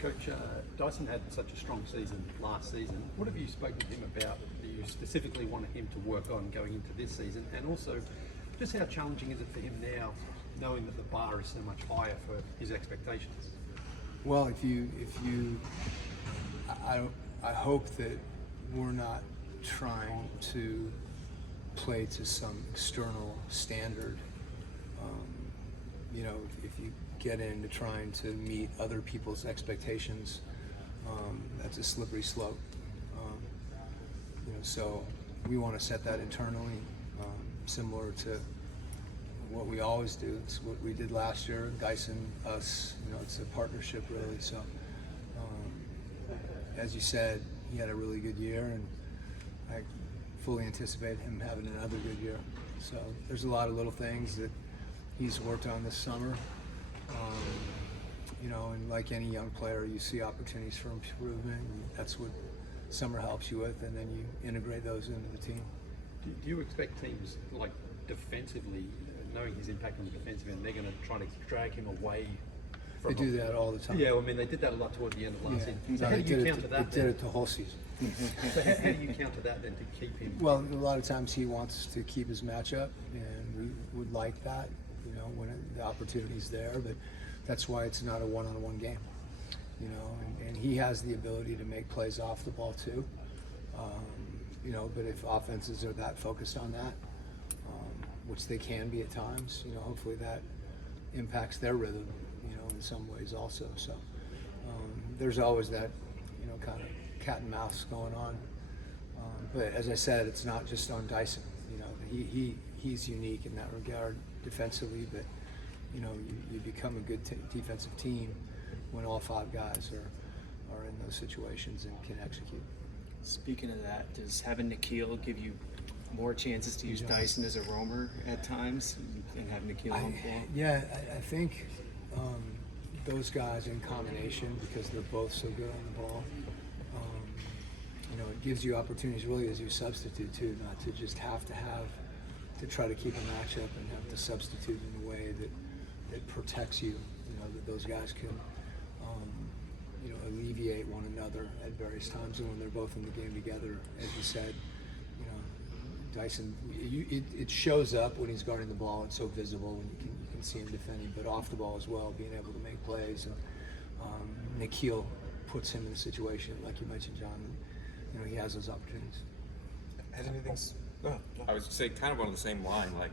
Coach, Dyson had such a strong season last season. What have you spoken to him about that you specifically want him to work on going into this season? And also, just how challenging is it for him now, knowing that the bar is so much higher for his expectations? Well, I hope that we're not trying to play to some external standard. If you get into trying to meet other people's expectations, that's a slippery slope. So we want to set that internally, similar to what we always do. It's what we did last year, Dyson, us. It's a partnership, really. So, as you said, he had a really good year, and I fully anticipate him having another good year. So there's a lot of little things that he's worked on this summer. And like any young player, you see opportunities for improvement, and that's what summer helps you with, and then you integrate those into the team. Do you expect teams, like defensively, knowing his impact on the defensive end, they're going to try to drag him away from They do that all the time. Yeah, well, I mean, they did that a lot toward the end of last season. So how do you counter that? They did it the whole season. So how do you counter that then to keep him? Well, a lot of times he wants to keep his matchup, and we would like that, when the opportunity's there, but that's why it's not a one-on-one game, and he has the ability to make plays off the ball too, but if offenses are that focused on that, which they can be at times, hopefully that impacts their rhythm, in some ways also. So there's always that, kind of cat and mouse going on. But as I said, it's not just on Dyson. He's unique in that regard defensively, but you become a good defensive team when all five guys are in those situations and can execute. Speaking of that, does having Nikhil give you more chances to use Dyson as a roamer at times and have Nikhil on the ball? Yeah, I think those guys in combination, because they're both so good on the ball, it gives you opportunities really as you substitute too, not to just have to try to keep a matchup and have to substitute in a way that protects you, that those guys can alleviate one another at various times, and when they're both in the game together, as you said, Dyson, it shows up when he's guarding the ball. It's so visible, and you can see him defending, but off the ball as well, being able to make plays. And Nikhil puts him in a situation, like you mentioned, John, he has those opportunities. Has anything? I was say kind of on the same line. Like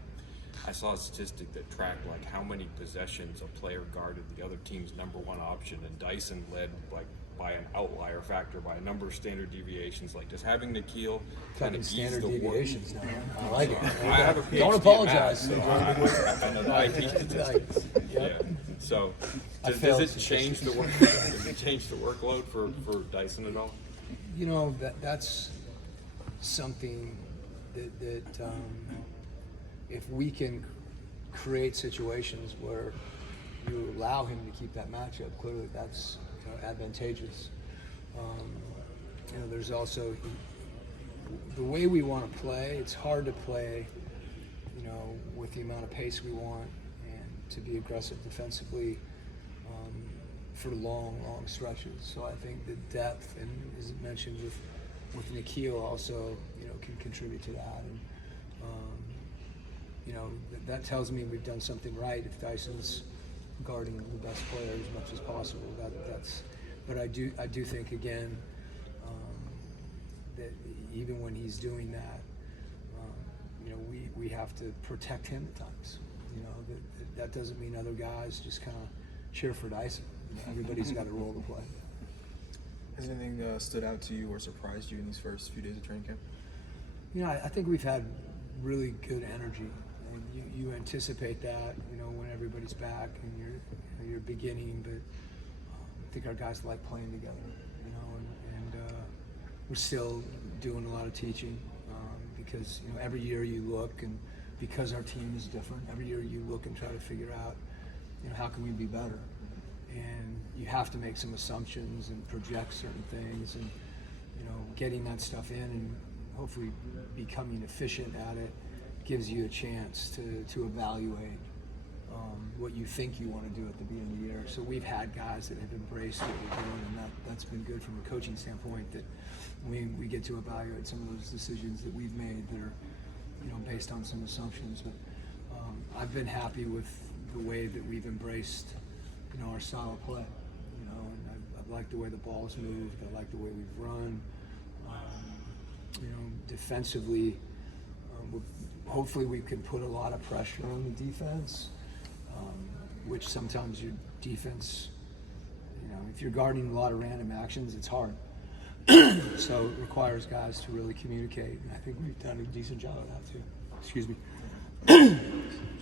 I saw a statistic that tracked like how many possessions a player guarded the other team's number one option, and Dyson led like by an outlier factor, by a number of standard deviations. Like just having Nikhil kind of standard ease the deviations now. I like it. I have a PhD Don't apologize. In math, so I know that I teach statistics. Yeah. So does it change the work? Does it change the workload for Dyson at all? That's something that if we can create situations where you allow him to keep that matchup, clearly that's advantageous. There's also the way we want to play. It's hard to play, with the amount of pace we want and to be aggressive defensively for long stretches. So I think the depth, and as mentioned with Nikhil, also can contribute to that. And that tells me we've done something right if Dyson's guarding the best player as much as possible. But I do think again that even when he's doing that, we have to protect him at times. That doesn't mean other guys just kind of cheer for Dyson. Everybody's got a role to play. Has anything stood out to you or surprised you in these first few days of training camp? I think we've had really good energy, and you anticipate that, when everybody's back and you're beginning. But I think our guys like playing together, and we're still doing a lot of teaching because every year you look, and because our team is different, every year you look and try to figure out, how can we be better. And you have to make some assumptions and project certain things, and getting that stuff in and hopefully becoming efficient at it gives you a chance to evaluate what you think you want to do at the beginning of the year. So we've had guys that have embraced what we're doing, and that's been good from a coaching standpoint, that we get to evaluate some of those decisions that we've made that are, based on some assumptions. But I've been happy with the way that we've embraced, our style of play. And I like the way the ball's moved. I like the way we've run. Defensively, hopefully we can put a lot of pressure on the defense, which sometimes your defense, if you're guarding a lot of random actions, it's hard. So it requires guys to really communicate, and I think we've done a decent job of that too. Excuse me.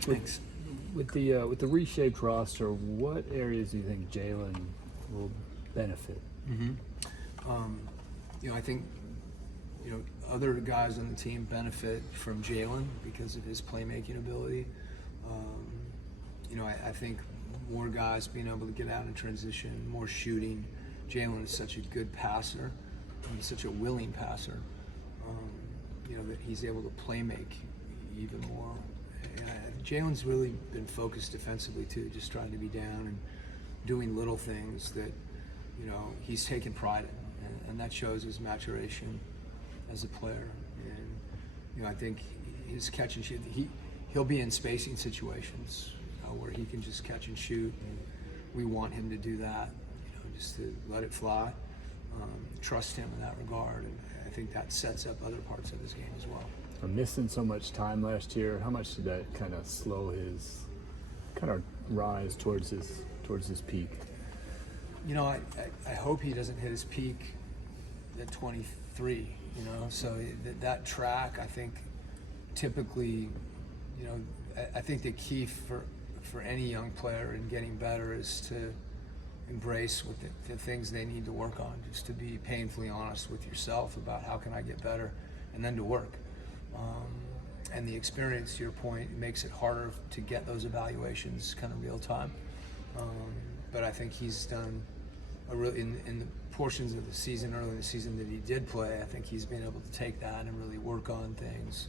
Thanks. With the reshaped roster, what areas do you think Jaylen will benefit? I think other guys on the team benefit from Jaylen because of his playmaking ability. I think more guys being able to get out in transition, more shooting. Jaylen is such a good passer, and such a willing passer. That he's able to play make even more. Jaylen's really been focused defensively too, just trying to be down and doing little things that he's taken pride in, and that shows his maturation as a player. And I think his catch and shoot, he'll be in spacing situations where he can just catch and shoot, and we want him to do that, just to let it fly. Trust him in that regard, and I think that sets up other parts of his game as well. For missing so much time last year, how much did that kind of slow his kind of rise towards his peak? I hope he doesn't hit his peak at 23. So that track, I think, typically, I think the key for any young player in getting better is to embrace what the things they need to work on, just to be painfully honest with yourself about how can I get better, and then to work. And the experience, to your point, makes it harder to get those evaluations kind of real time. But I think he's done in the portions of the season, early in the season that he did play, I think he's been able to take that and really work on things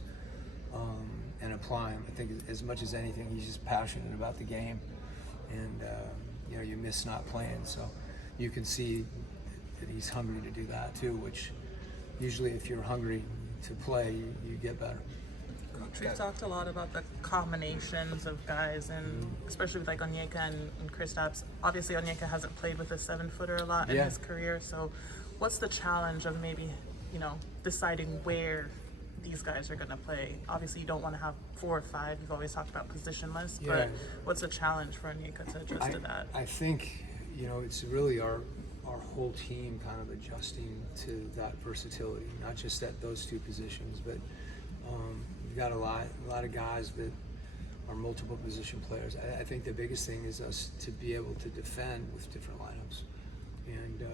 and apply them. I think as much as anything, he's just passionate about the game, and you miss not playing, so you can see that he's hungry to do that too, which usually if you're hungry to play, you get better. We've talked a lot about the combinations of guys, and especially with like Onyeka and Kristaps. Obviously, Onyeka hasn't played with a 7-footer a lot in his career. So, what's the challenge of maybe deciding where these guys are going to play? Obviously, you don't want to have 4 or 5. You've always talked about positionless, but what's the challenge for Onyeka to adjust to that? I think it's really our whole team kind of adjusting to that versatility, not just at those 2 positions, but we've got a lot of guys that are multiple position players. I think the biggest thing is us to be able to defend with different lineups. And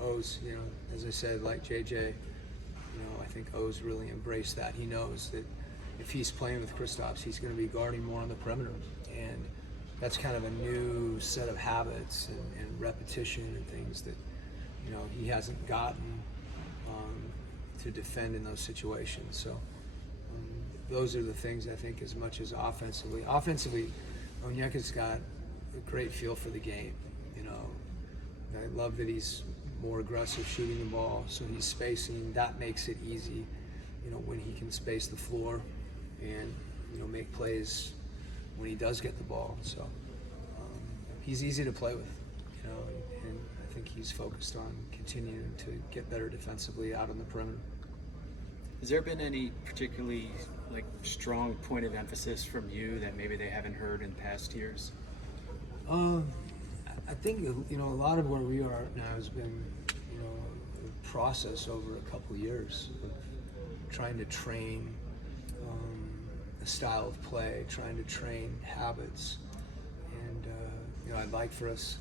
O's, as I said, like JJ, I think O's really embraced that. He knows that if he's playing with Kristaps, he's going to be guarding more on the perimeter. And that's kind of a new set of habits and repetition and things that, he hasn't gotten to defend in those situations. So those are the things I think, as much as offensively. Offensively, Onyeka's got a great feel for the game. I love that he's more aggressive shooting the ball, so he's spacing. That makes it easy, when he can space the floor and, make plays when he does get the ball. So he's easy to play with, and I think he's focused on continuing to get better defensively out on the perimeter. Has there been any particularly strong point of emphasis from you that maybe they haven't heard in past years? I think a lot of where we are now has been a process over a couple of years of trying to train a style of play, trying to train habits, and I'd like for us,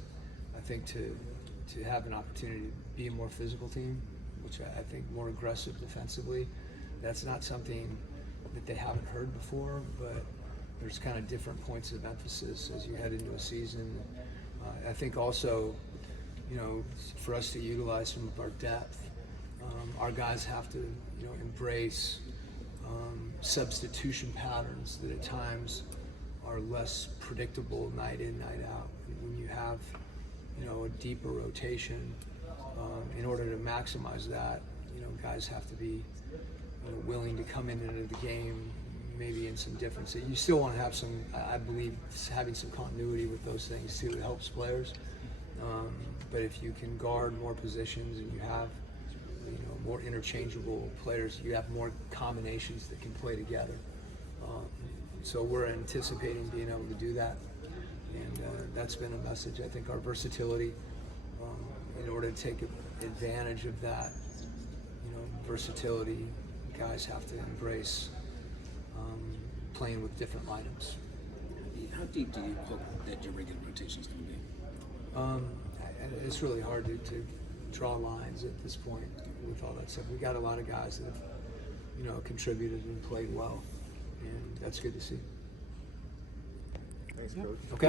I think, to have an opportunity to be a more physical team, which I think more aggressive defensively. That's not something that they haven't heard before, but there's kind of different points of emphasis as you head into a season. I think also, for us to utilize some of our depth, our guys have to, embrace substitution patterns that at times are less predictable night in, night out. When you have, you know, a deeper rotation, in order to maximize that, you know, guys have to be, you know, willing to come into the game maybe in some difference. You still want to have some, I believe, having some continuity with those things too. It helps players. But if you can guard more positions and you have, you know, more interchangeable players, you have more combinations that can play together. So we're anticipating being able to do that, and that's been a message. I think our versatility, in order to take advantage of that, you know, versatility, guys have to embrace playing with different lineups. How deep do you hope that your regular rotation is going to be? It's really hard to draw lines at this point with all that stuff. We got a lot of guys that have, you know, contributed and played well, and that's good to see. Thanks, Coach. Okay.